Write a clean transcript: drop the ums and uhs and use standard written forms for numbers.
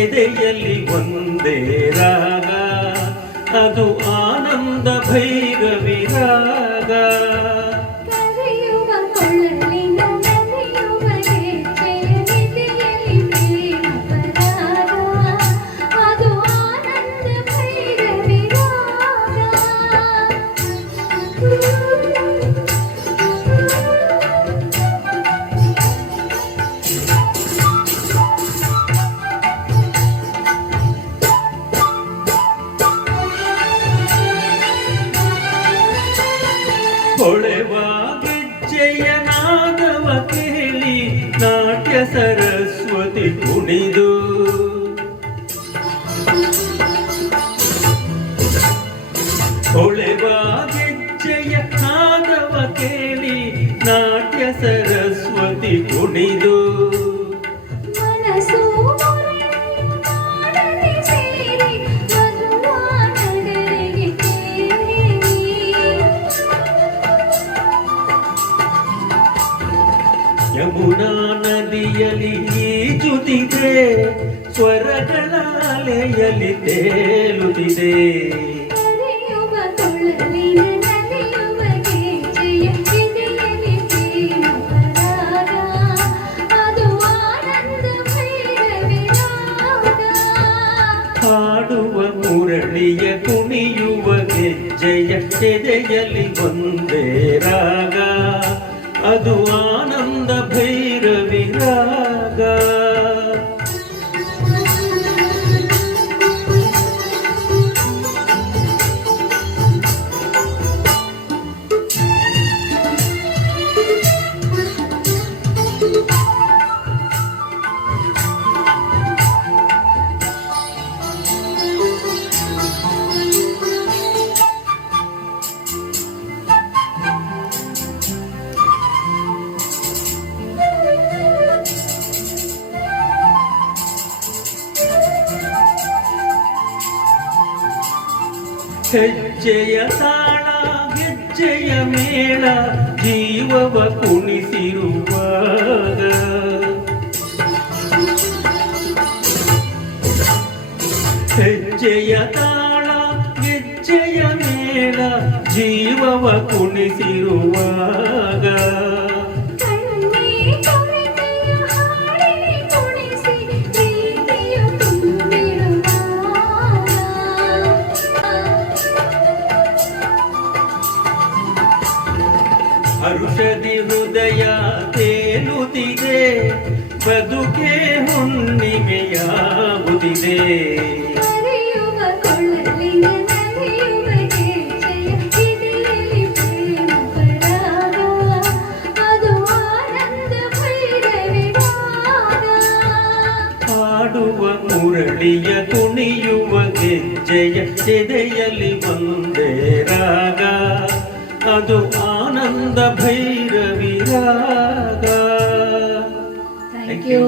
ಎದೆಯಲ್ಲಿ ಒಂದೇ ರಾಗ, ಅದು ಆನಂದ ಭೈರವಿ ರಾಗ. ಹೊಳೆವ ಗೆಜ್ಜೆಯ ನಾದವ ಕೇಳಿ ನಾಟ್ಯ ಸರಸ್ವತಿ ಕುಣಿದು, ಹೊಳೆವ ಗೆಜ್ಜೆಯ ನಾದವ ಕೇಳಿ ನಾಟ್ಯ ಸರಸ್ವತಿ ಕುಣಿದು, ಯಮುನಾ ನದಿಯಲ್ಲಿ ಈಜುತ್ತಿದೆ, ಸ್ವರಗಳ ಅಲೆಯಲ್ಲಿ ತೇಲುತ್ತಿದೆ. ಹಾಡುವ ಮುರಳಿಯ ಕುಣಿಯುವ ಗೆಜ್ಜೆಯ ಎದೆಯಲ್ಲಿ ಒಂದೇ ರಾಗ, ಅದು ಆನಂದ ಭೈರವಿ ರಾಗ. ಹೆಜ್ಜೆಯ ತಾಳ ಗೆಜ್ಜೆಯ ಮೇಳ ಜೀವವ ಕುಣಿಸಿರುವಾಗ, ಹೆಜ್ಜೆಯ ತಾಳ ಗೆಜ್ಜೆಯ ಮೇಳ ಜೀವವ ಕುಣಿಸಿರುವಾಗ, ಹರುಷದಿ ಹೃದಯ ತೇಲುತ್ತಿದೆ, ಬದುಕೆ ಹುಣ್ಣಿಮೆಯಾಗುತ್ತಿದೆ. ಹಾಡುವ ಮುರಳಿಯ ಕುಣಿಯುವ ಗೆಜ್ಜೆಯ ಎದೆಯಲ್ಲಿ ಒಂದೇ ರಾಗ, ಅದು ಆನಂದ ಭೈರವಿ ರಾಗ. Thank you.